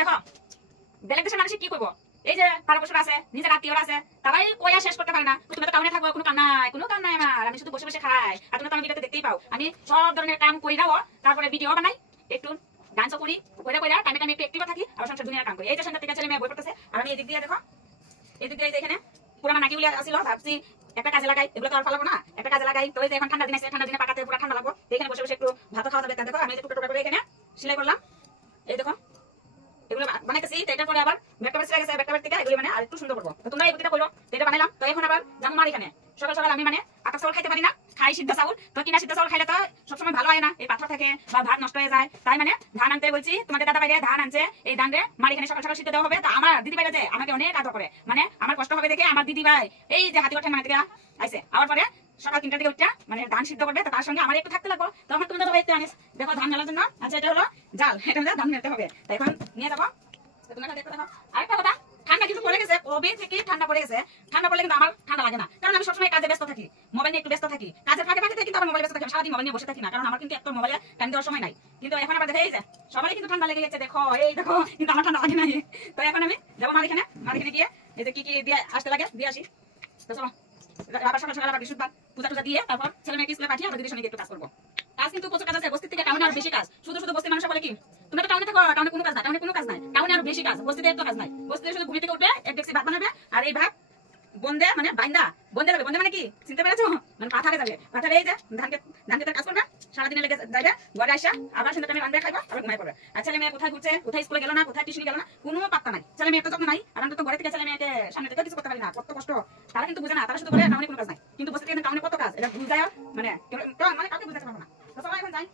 দেখো বেলেগ দেশের মানুষ কি করবো, এই যে পাড়াপড়শিরা আছে, নিজের আত্মীয়রা আছে, তারাই কইয়া শেষ করতে পারে না। তুমি তো টাউনে থাকবো, কোনো কাম নাই আমার, আমি শুধু বসে বসে খাই। আর তুমি তো আমার ভিডিওতে দেখতেই পাও আমি সব ধরনের কাম কইরাও, তারপরে ভিডিও বানাই, একটু ডান্সও করি, কইরা টাইমে টাইমে একটু অ্যাক্টিভ থাকি, আবার সংসার দুনিয়ার কাম করি। এই যে সন্ধ্যা থেকে ছেলে মেয়ে বই পড়তেছে, আর আমি এদিক দিয়ে দেখো, এদিক দিয়ে এখানে পুরানা নাকি গুলো আসছিল, ভাবছি একটা কাজে লাগাই, এগুলো তো আর ফালাবো না, একটা কাজে লাগাই। তো এই যে এখন ঠান্ডা দিন আছে, ঠান্ডা দিনে পাকাতে পুরো ঠান্ডা লাগবো, এখানে বসে বসে একটু ভাত খাওয়া যাবে। দেখো আমি টুকরা টুকরা করে এখানে সেলাই করলাম, এই দেখো এগুলো বানাইতেছি। তো এটা পরে আবার ব্যাকটা বেশি গেছে, ব্যাকটা থেকে এগুলো মানে আর একটু সুন্দর করবো। তো তোমরা এই বুটিটা করো, এটা বানাইলাম। তো এখন আবার যাবো মার এখানে, সকাল সকাল আমি মানে আটা চাউল খাইতে পারি না, খাই সিদ্ধ চাউল। তো কিনা সিদ্ধ চাউল খাইলে তো সবসময় ভালো হয় না, এই পাথর থাকে বা ভাত নষ্ট হয়ে যায়। তাই মানে ধান আনতে বলছি, তোমাদের দাদা বাইরে ধান আনছে, এই ধান রে মার এখানে সকাল সকাল সিদ্ধ দেওয়া হবে। তো আমার দিদি বাইরে যে আমাকে অনেক আদর করে, মানে আমার কষ্ট হবে দেখে আমার দিদি ভাই এই যে হাতি ওঠে মানে থেকে আইসে, আবার পরে সকাল 3টার দিকে উঠা মানে ধান সিদ্ধ করবে। তো তার সঙ্গে আমার একটু থাকতে লাগবো। তো আমার তুমি দাদা ভাই আনিস দেখো ধান ঢালার জন্য। আচ্ছা এটা হলো জাল, এটা ধান নিতে হবে। তো এখন নিয়ে যাবো। আরেকটা কথা, ঠান্ডা কিন্তু পড়ে গেছে, কবে থেকে ঠান্ডা পড়ে গেছে। ঠান্ডা পড়লে কিন্তু আমার ঠান্ডা লাগে না, কারণ আমি সবসময় কাজে ব্যস্ত থাকি, মোবাইল নিয়ে একটু ব্যস্ত থাকি। কাজের ফাঁকে ফাঁকে কিন্তু আমার মোবাইল ব্যস্ত থাকি, সারাদিন মোবাইল নিয়ে বসে থাকি না, কারণ আমার কিন্তু একটা মোবাইলে টাইম দেওয়ার সময় নাই। কিন্তু এখন আবার দেখে এই যে সবাই কিন্তু ঠান্ডা লেগে গেছে, দেখো এই দেখো, কিন্তু আমার ঠান্ডা লাগে না। তো এখন আমি যাবো মার এখানে গিয়ে এই যে কি কি দিয়ে আসতে লাগে দিয়ে আসি। তো চলো আবার সকাল সকাল আবার বৃহস্পতিবার পূজা টুজা দিয়ে তারপর ছেলে মেয়েকে স্কুলে পাঠিয়ে আমরা দিদির সঙ্গে একটু কাজ করবো। কাজ কিন্তু প্রচুর কাজ আছে, বস্তির থেকে টাউনে আর বেশি কাজ। শুধু শুধু বস্তির মানুষ বলে কি তুমি তো টাউনে থাকো, টাউনে কোনো কাজ নাই, টাউনে কোনো কাজ নাই, টাউনে আরো বেশি কাজ, বস্তিতে একটু কাজ নাই। বস্তিতে শুধু ঘুমিয়ে থেকে উঠবে, এক ডেক্সি ভাত বানাবে, আর এই ভাত বন্দে মানে বাইন্দা বন্দে যাবে। বন্দে মানে কি চিনতে পেরেছো? মানে পাথারে যাবে, পাথারে এই যে ধান খেতে কাজ করবে, সারাদিনে লেগে যাবে, ঘরে আসা আবার সন্ধ্যা টাইমে রান্না খাইবা, আবার ঘুমাই পড়বে। আর ছেলে মেয়ে কোথায় ঘুরছে, কোথায় স্কুলে গেল না, কোথায় টিউশনে গেল না, কোনো পাত্তা নাই। ছেলে মেয়ের তো যত্ন নাই, আর আমরা তো ঘরে থেকে ছেলে মেয়েকে সামনে থেকে কিছু করতে পারি না, কত কষ্ট। তারা কিন্তু বুঝে না, তারা শুধু বলে টাউনে কোনো কাজ নাই, কিন্তু বস্তিতে কিন্তু টাউনে কত কাজ, এটা বুঝায় মানে মানে কাউকে বুঝাতে পারবো না। তো সবাই এখন যাই,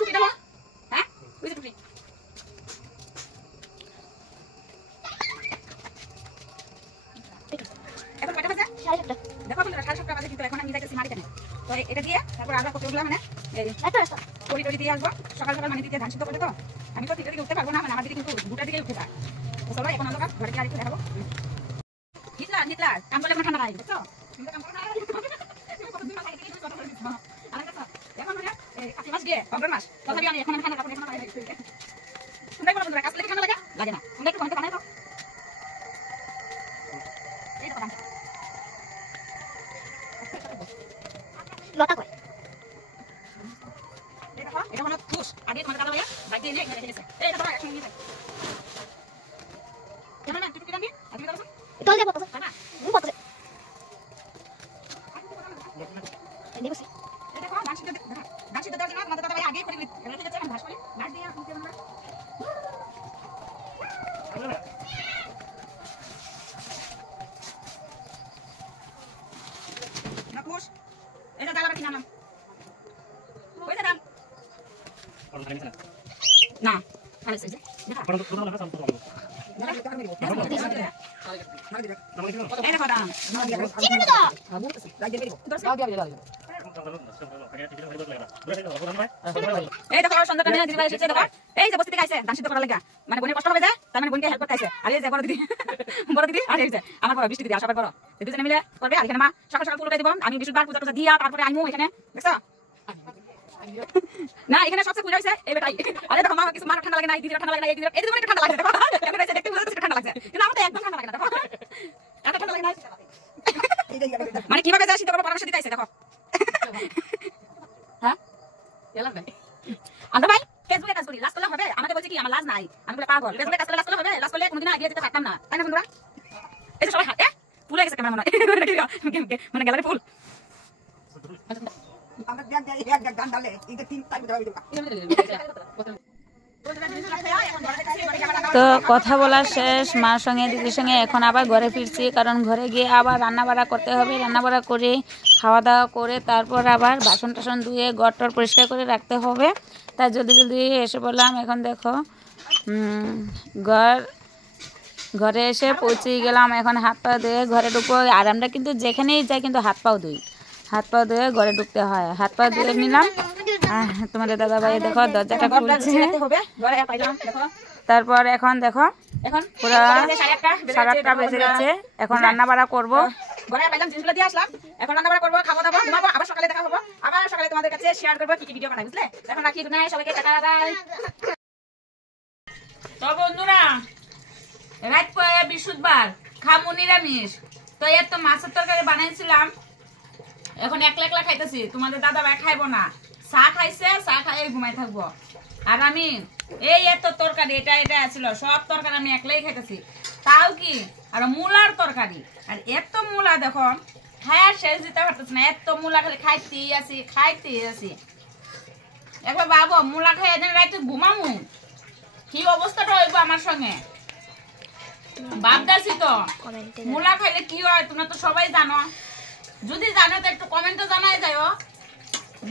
টুকি দেবো। হ্যাঁ বুঝে টুকি এখন কয়টা বাজে? 7:30। দেখো বন্ধুরা 7:30 বাজে, কিন্তু এখন আমি যাইতেছি মার এখানে। তো এটা দিয়ে তারপর আমরা কতগুলো মানে এই টরি দিয়ে আসবো সকাল সকাল, মানে দিতে ধান সিদ্ধ করতে। তো আমি তো 3টার দিকে উঠতে পারবো না, মানে আমার দিকে কিন্তু 2টার দিকে উঠে যায়। তো চলো এখন আমরা ঘরে গিয়ে আরেকটু দেখাবো। হিটলার কাম করলে কোনো ঠান্ডা নাই, বুঝছো? এখন মানে কাতি মাস গিয়ে অগ্রহণ মাস, তথাপি আমি এখন ঠান্ডা কাপড় এখন তোমরা কোনো বন্ধুরা কাজ করলে ঠান্ডা লাগে না? তোমরা একটু বানাই দাও। এই দেখো লতা কই, এই দেখো এটা হলো ফুস। আগে তোমাদের দাদা ভাইয়া বাইক দিয়ে এনে রেখে গেছে। এই দেখো একসঙ্গে নিয়ে যাই কেন না তুই কি জানি আগে যাবো তো যাবো তো না ঘুম পাচ্ছে। এই দেখো এই দেখো ধান সিদ্ধ দেওয়ার জন্য তোমাদের দাদা ভাই আগে করে রেখে গেছে। আমি ভাস করি ভাস দিয়ে ফুলতে আমরা না ফুস। এটা দাদা বাকি নাম ওই দাদা না আরে সে দেখা পড়া তো লাগা শান্ত হবে। এই দেখো দাম চিনি দিলো আমি বলতেছি লাইক দিয়ে দিবো দাও দিয়ে এই দেখো সন্ধ্যাটা নিয়ে দিদি ভাই এসেছে। দেখো এই যে বস্তি থেকে আইছে ধান সিদ্ধ করার লাগা, মানে বোনের কষ্ট হবে যায়, তার মানে বোনকে হেল্প করতে আইছে। আর এই যে বড় দিদি আর এই যে আমার বড় বৃষ্টি দিদি আসার বড় দুজনে মিলে করবে। আর এখানে মা সকাল সকাল ফুল উঠাই দিব, আমি বৃহস্পতিবার পূজা টুজা দিয়া তারপরে আইমু এখানে, দেখছো না এখানে সবচেয়ে পূজা হয়েছে এই বেটাই। আরে দেখো মা কিছু মার ঠান্ডা লাগে না, দিদির ঠান্ডা লাগে না, এই দিদির এই দিদির ঠান্ডা লাগে। দেখো কেমন হয়েছে দেখতে, বুঝতে ঠান্ডা লাগছে, কিন্তু আমার তো একদম ঠান্ডা লাগে না। দেখো এত ঠান্ডা লাগে না, মানে কিভাবে যা শীত করবো পরামর্শ দিতে আইছে। দেখো হ্যাঁ এলাম ভাই আমরা ভাই ফেসবুকে কাজ করি, লাজ করলে হবে? আমাকে বলছে কি আমার লাজ নাই, আমি বলে পাগল। ফেসবুকে কাজ করলে লাজ করলে হবে? লাজ করলে কোনোদিন এগিয়ে যেতে পারতাম না, তাই না বন্ধুরা? এই যে সবাই হাতে ফুল হয়ে গেছে ক্যামেরা মনে হয়, মানে গ্যালারি ফুল। তো কথা বলা শেষ মার সঙ্গে দিদির সঙ্গে। এখন আবার ঘরে ফিরছি, কারণ ঘরে গিয়ে আবার রান্নাবাড়া করতে হবে। রান্নাবাড়া করে খাওয়া দাওয়া করে তারপর আবার বাসন টাসন ধুয়ে ঘর টর পরিষ্কার করে রাখতে হবে। তাই জলদি জলদি এসে বললাম। এখন দেখো ঘরে এসে পৌঁছে গেলাম। এখন হাত পা ধুয়ে ঘরে ঢুকবো। আর আমরা কিন্তু যেখানেই যাই কিন্তু হাত পাও ধুয়ে ঘরে ঢুকতে হয়। হাত পা ধুয়ে নিলাম। তোমাদের দাদা ভাই দেখো দরজাটা খুলছে। তারপর এখন দেখো পুরো 8:30 বেজে গেছে। এখন রান্না বাড়া করবো। ঘরে পাইলাম জিনিসগুলো দিয়ে আসলাম, এখন রান্না বাড়া করবো, খাওয়া দাওয়া ঘুমাবো, আবার সকালে দেখা হবো, আবার সকালে তোমাদের কাছে শেয়ার করবো কি কি ভিডিও বানাই, বুঝলে? এখন রাখি, গুড নাইট সবাইকে, টাটা বাই। তো বন্ধুরা রাত পরে বৃহস্পতিবার খামু নিরামিষ, তো এর তো মাছের তরকারি বানাইছিলাম, এখন একলা একলা খাইতেছি। তোমাদের দাদা ভাই খাইবো না, চা খাইছে, চা খাই ঘুমাই থাকবো। আর আমি এই এত তরকারি এটা এটা ছিল, সব তরকারি আমি একলাই খাইতেছি। তাও কি আর মূলার তরকারি, আর এত মূলা দেখো খায় শেষ দিতে পারতেছি না, এত মূলা খালি খাইতেই আছি। একবার বাবু মূলা খাই এদিন রাইতে ঘুমামু, কি অবস্থাটা হইব আমার সঙ্গে ভাবতেছি। তো মূলা খাইলে কি হয় তোমরা তো সবাই জানো, যদি জানো তো একটু কমেন্টে জানাই যাও।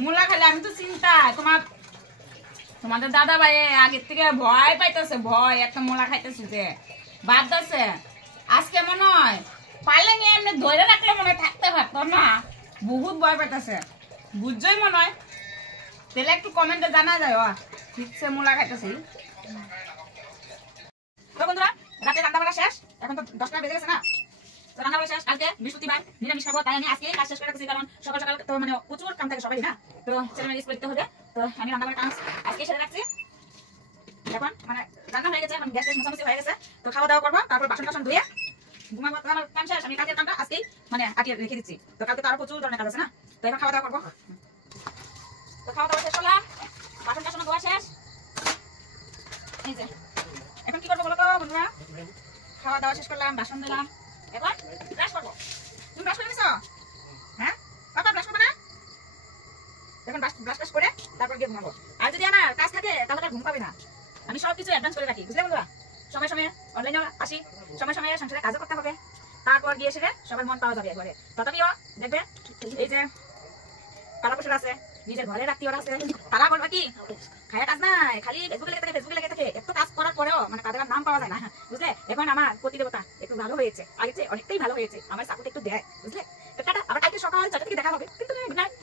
মূলা খাইলে আমি তো চিন্তা, তোমাদের দাদা ভাই আগের থেকে ভয় পাইতেছে, ভয় একটা মূলা খাইতেছি যে ভাবতেছে আজকে মনে হয় পাইলে নিয়ে এমনি ধরে রাখলে মনে হয় থাকতে পারতো না, বহুত ভয় পাইতেছে, বুঝছই মনে হয়। তাহলে একটু কমেন্টে জানা যায় ঠিকছে মূলা খাইতেছি। তো বন্ধুরা রাতে রান্না বাড়া শেষ, এখন তো 10টা বেজে গেছে না, তো রান্না বাড়া শেষ। আজকে বৃহস্পতিবার নিরামিষ খাবো, তাই আমি আজকে কাজ শেষ করে রাখছি, কারণ সকাল সকাল তো মানে প্রচুর কাম থাকে সবাই না, তো ছেলে মেয়ে স্কুল দিতে হবে, তো আমি রান্না বাড়া কাজ আজকে সেরে রাখছি। এখন মানে রান্না হয়ে গেছে, এখন গ্যাস মোছামুছি হয়ে গেছে, তো খাওয়া দাওয়া করবো, তারপর বাসন টাসন ধুয়ে ঘুমাবো। আমার কাম শেষ, আমি কালকের কামটা আজকেই মানে আটিয়ে রেখে দিচ্ছি, তো কালকে তো আরো প্রচুর ধরনের কাজ আছে না, তো এখন খাওয়া দাওয়া করবো। তো খাওয়া দাওয়া শেষ করলাম, বাসন টাসন ধোয়া শেষ। এই যে এখন কি করবো বলো তো বন্ধুরা, খাওয়া দাওয়া শেষ করলাম, বাসন দিলাম, এবার ব্রাশ করবো। তুমি ব্রাশ করে নিছো? হ্যাঁ বাবা ব্রাশ করবে না? এখন ব্রাশ করে তারপর গিয়ে ঘুমাবো। আর যদি আমার কাজ থাকে তাহলে আর ঘুম পাবে না, আমি সব কিছু অ্যাডভান্স করে রাখি, বুঝলে বন্ধুরা। সময় সময় অনলাইনে আসি, সময় সময় সংসারে কাজও করতে হবে, তারপর গিয়ে সেটা সবার মন পাওয়া যাবে ঘরে। তথাপিও দেখবে এই যে পাড়া পশুরা আছে, নিজের ঘরে রাখতে ওরা আছে, তারা বলবে কি খায়া কাজ নাই, খালি ফেসবুকে লেগে থাকে, এত কাজ করার পরেও মানে কাজের নাম পাওয়া যায় না, বুঝলে। এখন আমার প্রতিদেবতা একটু ভালো হয়েছে, আগে অনেকটাই ভালো হয়েছে, আমার সাপোর্ট একটু দেয়, বুঝলে। তো টাটা, আবার কালকে সকাল 4টা থেকে দেখা হবে, কিন্তু গুড নাইট।